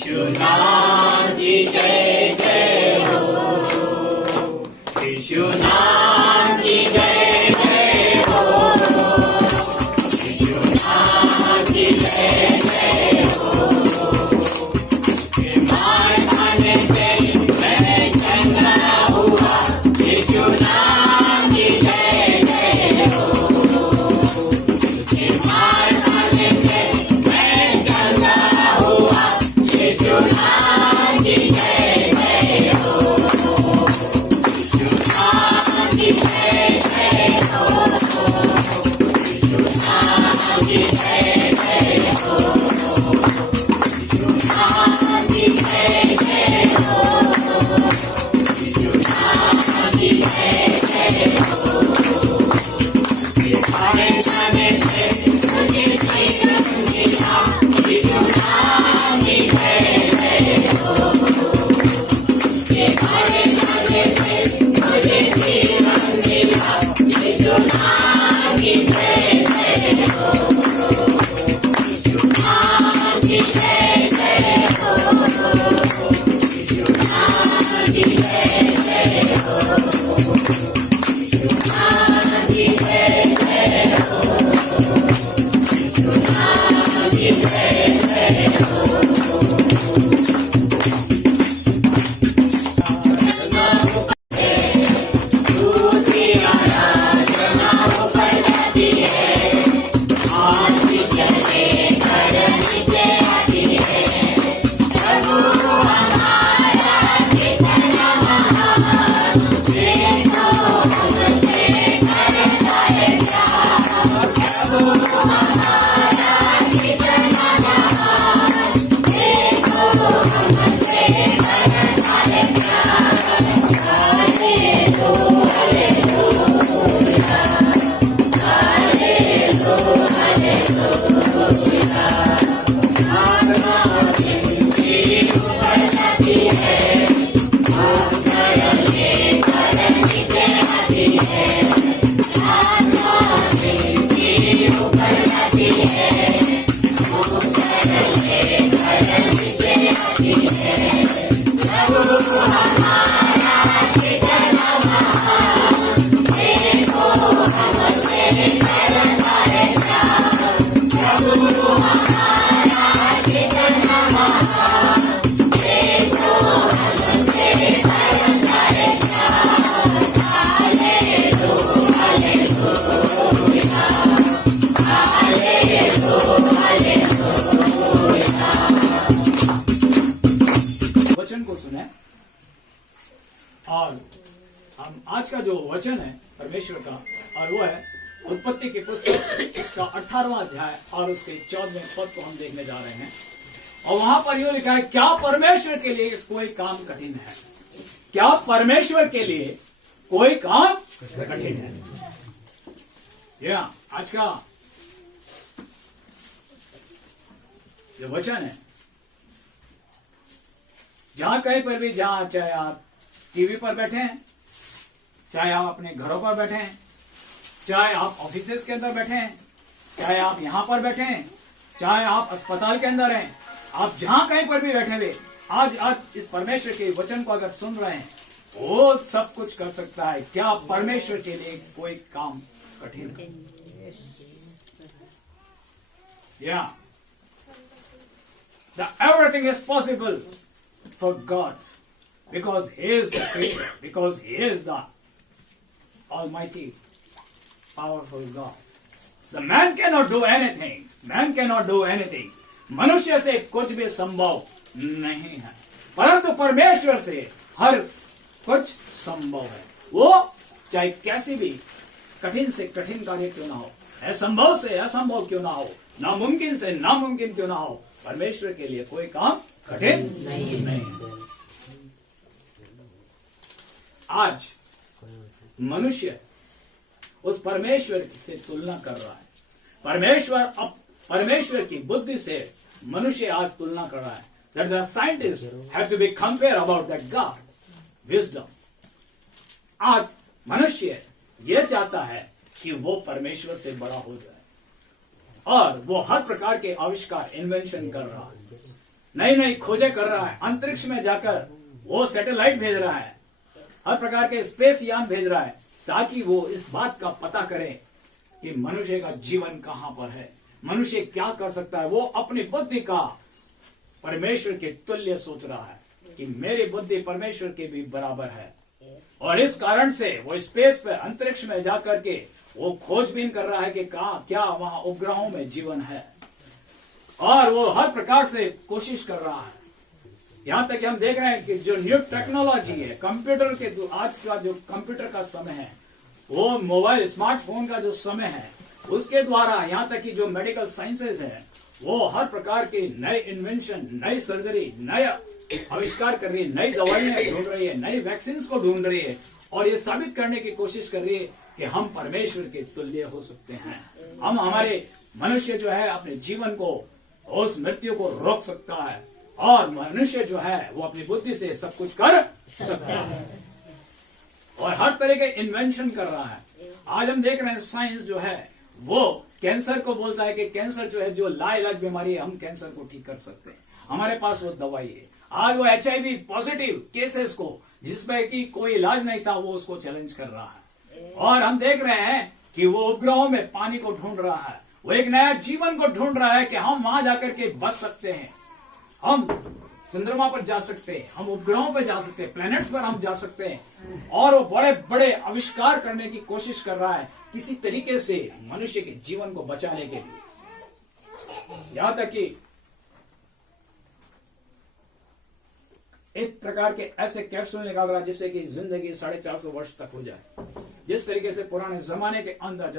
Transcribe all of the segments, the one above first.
यीशु नाम की जय जय हो, यीशु नाम की जय जय हो, यीशु नाम की जय जय हो। बीमार खाने से मैं चंगा हुआ, यीशु नाम की जय जय हो। बीमार खाने से मैं चंगा हुआ, यीशु नाम की जय जय हो, यीशु नाम की जय जय हो, यीशु नाम की जय जय हो, यीशु नाम की जय जय हो, यीशु नाम की जय जय हो। ये खाने खाने से मुझे जीवन मिला, यीशु नाम की जय जय हो। ये खाने खाने से मुझे जीवन मिला, यीशु नाम की जय जय हो, यीशु नाम की जय जय हो, यीशु नाम की जय जय हो, यीशु नाम की जय जय हो, यीशु नाम की जय जय हो। दूसरी आराधना ऊपर जाती है, आशीष से करनी से आती है। प्रभु हमारा कितना महान, देखो हमसे करता है प्यार। प्रभु हमारा कितना महान, देखो हमसे करता है प्यार। वचन को सुने और हम आज का जो वचन है परमेश्वर का, और वो है उत्पत्ति की पुस्तक इसका 18वां अध्याय और उसके 14वें पद को हम देखने जा रहे हैं। और वहां पर यूं लिखा है, क्या परमेश्वर के लिए कोई काम कठिन है? क्या परमेश्वर के लिए कोई काम कठिन है? ये आज का जो वचन है, जहां कहीं पर भी, जहां चाहे आप टीवी पर बैठे हैं, चाहे आप अपने घरों पर बैठे हैं, चाहे आप ऑफिसेस के अंदर बैठे हैं, चाहे आप यहां पर बैठे हैं, चाहे आप अस्पताल के अंदर हैं, आप जहां कहीं पर भी बैठे हुए आज इस परमेश्वर के वचन को अगर सुन रहे हैं, वो सब कुछ कर सकता है। क्या परमेश्वर के लिए कोई काम कठिन है? या everything is possible for God, because He is the Creator, because He is the Almighty, powerful God. The man cannot do anything. Man cannot do anything. मनुष्य से कुछ भी संभव नहीं है, परंतु परमेश्वर से हर कुछ संभव है। वो चाहे कैसी भी कठिन से कठिन कार्य क्यों ना हो, असंभव से असंभव क्यों ना हो, नामुमकिन से नामुमकिन क्यों ना हो, परमेश्वर के लिए कोई काम कठिन नहीं। आज मनुष्य उस परमेश्वर से तुलना कर रहा है। परमेश्वर की बुद्धि से मनुष्य आज तुलना कर रहा है। That the scientists have to be compare about that God, wisdom. आज मनुष्य ये चाहता है कि वो परमेश्वर से बड़ा हो जाए, और वो हर प्रकार के आविष्कार, इन्वेंशन कर रहा है। नई नई खोजें कर रहा है, अंतरिक्ष में जाकर वो सैटेलाइट भेज रहा है, हर प्रकार के स्पेस यान भेज रहा है, ताकि वो इस बात का पता करे कि मनुष्य का जीवन कहां पर है, मनुष्य क्या कर सकता है। वो अपनी बुद्धि का परमेश्वर के तुल्य सोच रहा है कि मेरी बुद्धि परमेश्वर के भी बराबर है, और इस कारण से वो स्पेस पर, अंतरिक्ष में जाकर के वो खोजबीन कर रहा है कि क्या वहां उपग्रहों में जीवन है, और वो हर प्रकार से कोशिश कर रहा है। यहां तक कि हम देख रहे हैं कि जो न्यू टेक्नोलॉजी है, कंप्यूटर के जो आज का जो कंप्यूटर का समय है, वो मोबाइल स्मार्टफोन का जो समय है, उसके द्वारा यहां तक कि जो मेडिकल साइंसेज है, वो हर प्रकार के नए इन्वेंशन, नई सर्जरी, नए आविष्कार कर रही है, नई दवाइयां ढूंढ रही है, नई वैक्सीन को ढूंढ रही है, और ये साबित करने की कोशिश कर रही है कि हम परमेश्वर के तुल्य हो सकते हैं। हम हमारे मनुष्य जो है अपने जीवन को, उस मृत्यु को रोक सकता है, और मनुष्य जो है वो अपनी बुद्धि से सब कुछ कर सकता है, और हर तरह के इन्वेंशन कर रहा है। आज हम देख रहे हैं साइंस जो है वो कैंसर को बोलता है कि कैंसर जो है, जो लाइलाज बीमारी है, हम कैंसर को ठीक कर सकते हैं, हमारे पास वो दवाई है। आज वो HIV पॉजिटिव केसेस को, जिसमें कि कोई इलाज नहीं था, वो उसको चैलेंज कर रहा है। और हम देख रहे हैं कि वो उपग्रहों में पानी को ढूंढ रहा है, वो एक नया जीवन को ढूंढ रहा है कि हम वहां जाकर के बच सकते हैं, हम चंद्रमा पर जा सकते हैं, हम उपग्रहों पर जा सकते हैं, प्लैनेट्स पर हम जा सकते हैं, और वो बड़े बड़े आविष्कार करने की कोशिश कर रहा है किसी तरीके से मनुष्य के जीवन को बचाने के लिए। यहां तक कि एक प्रकार के ऐसे कैप्सूल निकाल रहा है जिससे कि जिंदगी 450 वर्ष तक हो जाए। जिस तरीके से पुराने जमाने के अंदर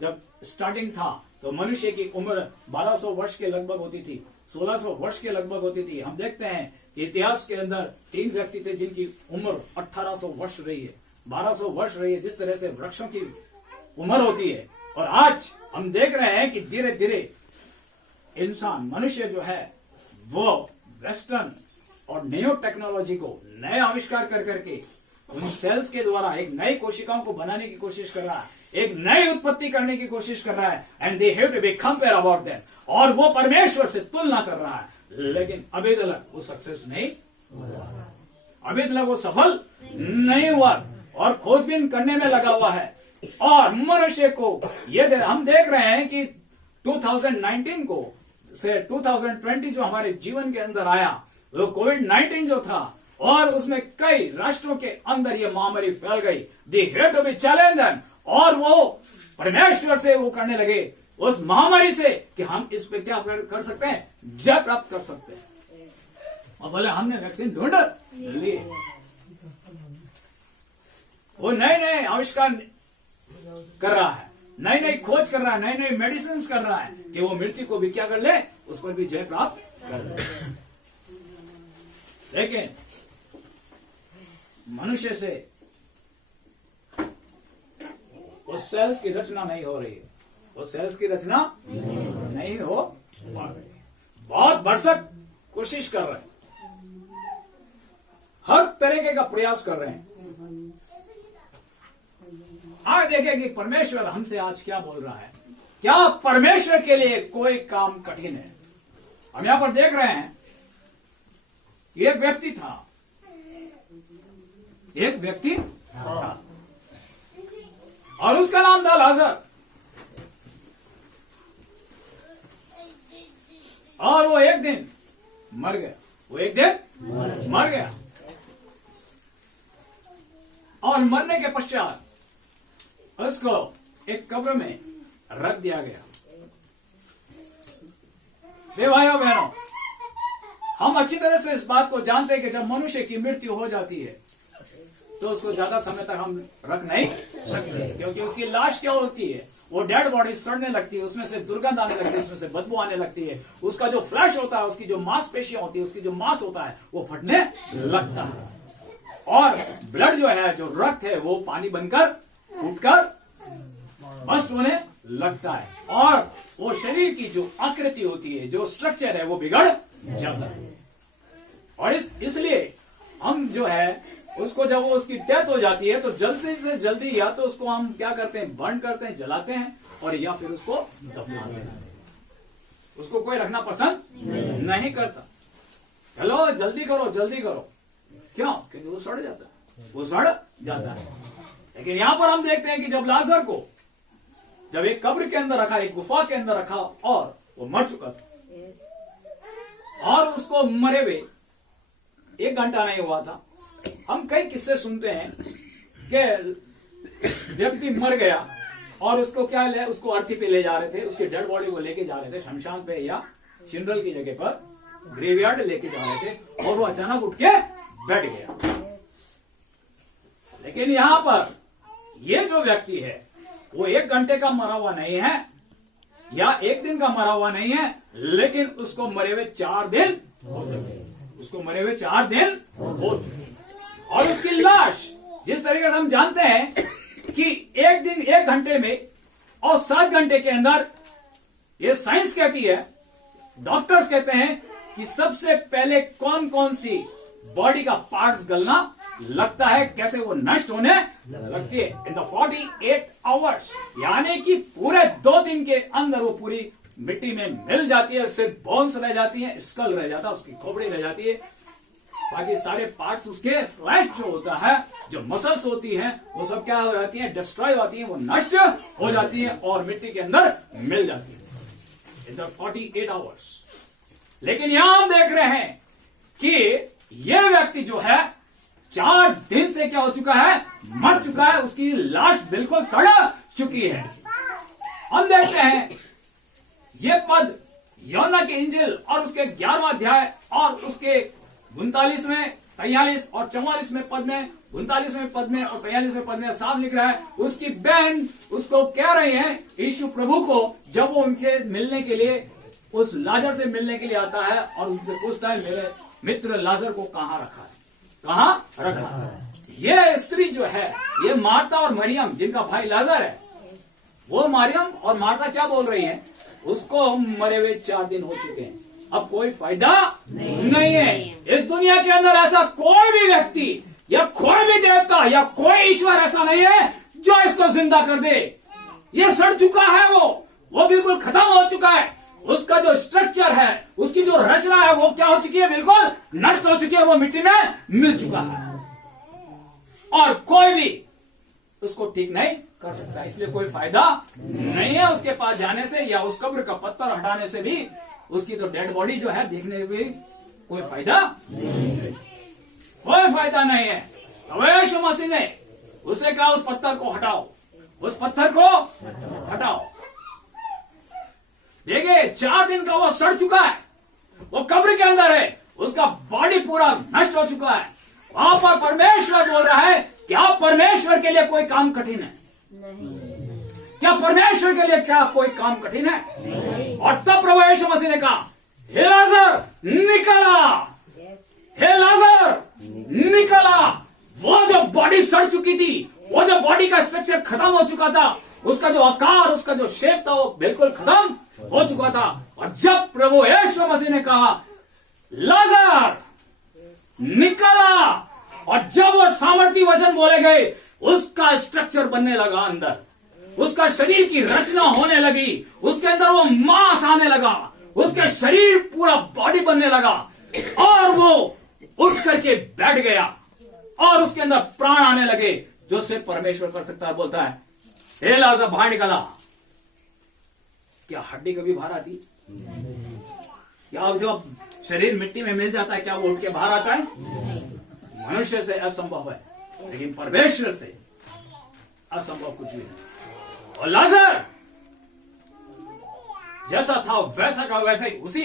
जब स्टार्टिंग था तो मनुष्य की उम्र 1200 वर्ष के लगभग होती थी, 1600 वर्ष के लगभग होती थी। हम देखते हैं कि इतिहास के अंदर 3 व्यक्ति थे जिनकी उम्र 1800 वर्ष रही है, 1200 वर्ष रही है। जिस तरह से वृक्षों की उम्र होती है, और आज हम देख रहे हैं कि धीरे धीरे इंसान, मनुष्य जो है वो वेस्टर्न और न्यू टेक्नोलॉजी को नए आविष्कार कर करके उन सेल्स के द्वारा एक नई कोशिकाओं को बनाने की कोशिश कर रहा है, एक नई उत्पत्ति करने की कोशिश कर रहा है, and they have to be compare about that, और वो परमेश्वर से तुलना कर रहा है। लेकिन अभी तक वो सक्सेस नहीं हुआ, अभी तक वो सफल नहीं हुआ, और खोजबीन करने में लगा हुआ है। और मनुष्य को ये हम देख रहे हैं कि 2019 को से 2020 जो हमारे जीवन के अंदर आया, वो कोविड-19 जो था, और उसमें कई राष्ट्रों के अंदर ये महामारी फैल गई। They have to be challenged, और वो परमेश्वर से वो करने लगे उस महामारी से कि हम इस पे क्या कर सकते हैं, जय प्राप्त कर सकते हैं। और बोले हमने वैक्सीन ढूंढ ली, वो नए नए आविष्कार कर रहा है, नई नई खोज कर रहा है, नई नई मेडिसिन कर रहा है कि वो मृत्यु को भी क्या कर ले, उस पर भी जय प्राप्त कर ले। लेकिन मनुष्य से वो सेल्स की रचना नहीं हो रही है, वो सेल्स की रचना नहीं हो पा रही है। बहुत भरसक कोशिश कर रहे हैं, हर तरीके का प्रयास कर रहे हैं। आज देखें कि परमेश्वर हमसे आज क्या बोल रहा है। क्या परमेश्वर के लिए कोई काम कठिन है? हम यहां पर देख रहे हैं, एक व्यक्ति था, एक व्यक्ति था, और उसका नाम था लाजर, और वो एक दिन मर गया, वो एक दिन मर गया, और मरने के पश्चात उसको एक कब्र में रख दिया गया। भाइयों बहनों, हम अच्छी तरह से इस बात को जानते हैं कि जब मनुष्य की मृत्यु हो जाती है तो उसको ज्यादा समय तक हम रख नहीं सकते, क्योंकि उसकी लाश क्या होती है, वो डेड बॉडी सड़ने लगती है, उसमें से दुर्गंध आने लगती है, उसमें से बदबू आने लगती है, उसका जो फ्लैश होता है, उसकी जो मांसपेशियां होती है, उसकी जो मांस होता है वो फटने लगता है, और ब्लड जो है, जो रक्त है, वो पानी बनकर फूटकर बस्ट होने लगता है, और वो शरीर की जो आकृति होती है, जो स्ट्रक्चर है, वो बिगड़ जाता है। और इसलिए हम जो है उसको, जब वो उसकी डेथ हो जाती है तो जल्दी से जल्दी या तो उसको हम क्या करते हैं, बर्न करते हैं, जलाते हैं, और या फिर उसको दफना देते हैं। उसको कोई रखना पसंद नहीं करता। चलो जल्दी करो जल्दी करो। क्यों? क्योंकि वो सड़ जाता है, वो सड़ जाता है। लेकिन यहां पर हम देखते हैं कि जब लाजर को जब एक कब्र के अंदर रखा, एक गुफा के अंदर रखा और वो मर चुका था और उसको मरे हुए 1 घंटा नहीं हुआ था। हम कई किस्से सुनते हैं कि व्यक्ति मर गया और उसको उसको अर्थी पे ले जा रहे थे, उसकी डेड बॉडी को लेके जा रहे थे शमशान पे या चिंडल की जगह पर ग्रेवयार्ड लेके जा रहे थे और वो अचानक उठ के बैठ गया। लेकिन यहां पर ये जो व्यक्ति है वो 1 घंटे का मरा हुआ नहीं है या 1 दिन का मरा हुआ नहीं है, लेकिन उसको मरे हुए 4 दिन हो चुके, उसको मरे हुए 4 दिन हो चुके। और उसकी लाश जिस तरीके से हम जानते हैं कि 1 दिन 1 घंटे में और 7 घंटे के अंदर, ये साइंस कहती है, डॉक्टर्स कहते हैं कि सबसे पहले कौन कौन सी बॉडी का पार्ट्स गलना लगता है, कैसे वो नष्ट होने लगती है। इन द 48 आवर्स, यानी कि पूरे 2 दिन के अंदर वो पूरी मिट्टी में मिल जाती है, सिर्फ बोन्स रह जाती है, स्कल रह जाता है, उसकी खोपड़ी रह जाती है, बाकी सारे पार्ट्स उसके फ्लैश जो होता है, जो मसल्स होती हैं, वो सब क्या हो जाती हैं, डिस्ट्रॉय होती हैं, वो नष्ट हो जाती है और मिट्टी के अंदर मिल जाती है इन द 48 आवर्स। लेकिन यहां हम देख रहे हैं कि यह व्यक्ति जो है 4 दिन से क्या हो चुका है, मर चुका है, उसकी लाश बिल्कुल सड़ चुकी है। हम देखते हैं यह पद यूहन्ना के इंजिल और उसके 11वां अध्याय और उसके 39वें 43 और 44वें पद में, 39वें पद में और 43वें पद में साफ लिख रहा है, उसकी बहन उसको कह रही है, यीशु प्रभु को, जब वो उनके मिलने के लिए, उस लाजर से मिलने के लिए आता है और उनसे पूछता है, मेरे मित्र लाजर को कहां रखा है, कहां रखा है। ये स्त्री जो है, ये मार्था और मरियम जिनका भाई लाजर है, वो मरियम और मार्था क्या बोल रही है, उसको मरे हुए 4 दिन हो चुके हैं, अब कोई फायदा नहीं है। इस दुनिया के अंदर ऐसा कोई भी व्यक्ति या कोई भी देवता या कोई ईश्वर ऐसा नहीं है जो इसको जिंदा कर दे। ये सड़ चुका है, वो बिल्कुल खत्म हो चुका है। उसका जो स्ट्रक्चर है, उसकी जो रचना है, वो क्या हो चुकी है, बिल्कुल नष्ट हो चुकी है, वो मिट्टी में मिल चुका है और कोई भी उसको ठीक नहीं कर सकता। इसलिए कोई फायदा नहीं है उसके पास जाने से या उस कब्र का पत्थर हटाने से भी उसकी तो डेड बॉडी जो है देखने में भी कोई फायदा नहीं, कोई फायदा नहीं है। तो यीशु मसीह ने उसे कहा, उस पत्थर को हटाओ, उस पत्थर को हटाओ। देखिए 4 दिन का वो सड़ चुका है, वो कब्र के अंदर है, उसका बॉडी पूरा नष्ट हो चुका है। वहां पर परमेश्वर बोल रहा है, क्या परमेश्वर के लिए कोई काम कठिन है? नहीं। क्या परमेश्वर के लिए क्या कोई काम कठिन है? नहीं। और तब प्रभु यीशु मसीह ने कहा, हे लाजर निकला, हे लाजर निकला। वो जो बॉडी सड़ चुकी थी, वो जो बॉडी का स्ट्रक्चर खत्म हो चुका था, उसका जो आकार, उसका जो शेप था, वो बिल्कुल खत्म हो चुका था। और जब प्रभु यीशु मसीह ने कहा, लाजर निकला, और जब वो सामर्थी वचन बोले गए, उसका स्ट्रक्चर बनने लगा, अंदर उसका शरीर की रचना होने लगी, उसके अंदर वो मांस आने लगा, उसके शरीर पूरा बॉडी बनने लगा और वो उठ करके बैठ गया और उसके अंदर प्राण आने लगे, जो सिर्फ परमेश्वर कर सकता है। बोलता है, हे लाजर बाहर निकला। क्या हड्डी कभी बाहर आती? क्या जब शरीर मिट्टी में मिल जाता है, क्या वो उठ के बाहर आता है? मनुष्य से असंभव है, लेकिन परमेश्वर से असंभव कुछ भी नहीं। और लाजर जैसा था वैसा का वैसा ही उसी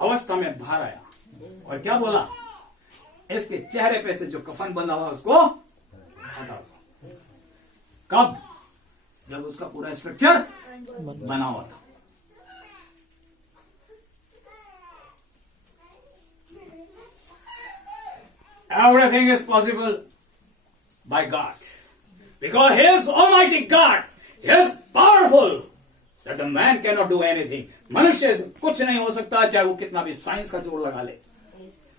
अवस्था में बाहर आया और क्या बोला, इसके चेहरे पे से जो कफन बंधा हुआ उसको हटा दो। कब? जब उसका पूरा स्ट्रक्चर बना हुआ था। Everything is possible by God. Because He is Almighty God. He is powerful. That the man cannot do anything. मनुष्य कुछ नहीं हो सकता, चाहे वो कितना भी साइंस का जोर लगा ले,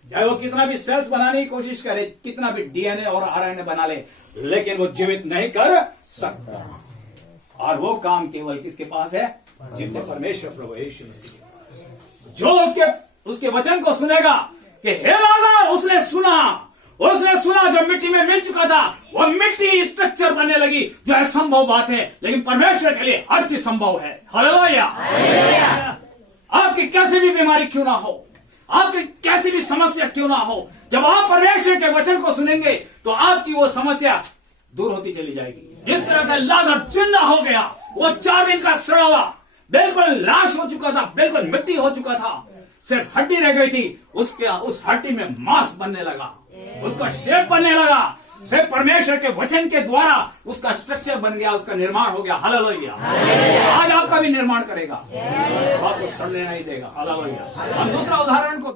चाहे वो कितना भी सेल्स बनाने की कोशिश करे, कितना भी डीएनए और आरएनए बना ले, लेकिन वो जीवित नहीं कर सकता। और वो काम केवल किसके पास है? जिनके परमेश्वर प्रभु यीशु मसीह के पास। जो उसके वचन को सुनेगा, कि हे लाजर, उसने सुना जो मिट्टी में मिल चुका था, वो मिट्टी स्ट्रक्चर बनने लगी, जो असंभव बात है, लेकिन परमेश्वर के लिए हर चीज संभव है। हालेलुया। आपकी कैसी भी बीमारी क्यों ना हो, आपकी कैसी भी समस्या क्यों ना हो, जब आप परमेश्वर के वचन को सुनेंगे तो आपकी वो समस्या दूर होती चली जाएगी। जिस तरह से लाजर जिंदा हो गया, वो 4 दिन का सड़ा हुआ, बिल्कुल लाश हो चुका था, बिल्कुल मिट्टी हो चुका था, सिर्फ हड्डी रह गई थी, उस हड्डी में मांस बनने लगा, उसका शेप बनने लगा। सिर्फ परमेश्वर के वचन के द्वारा उसका स्ट्रक्चर बन गया, उसका निर्माण हो गया। हालेलुया। आज आपका भी निर्माण करेगा, आपको सड़ने नहीं देगा। हालेलुया। हम दूसरा उदाहरण को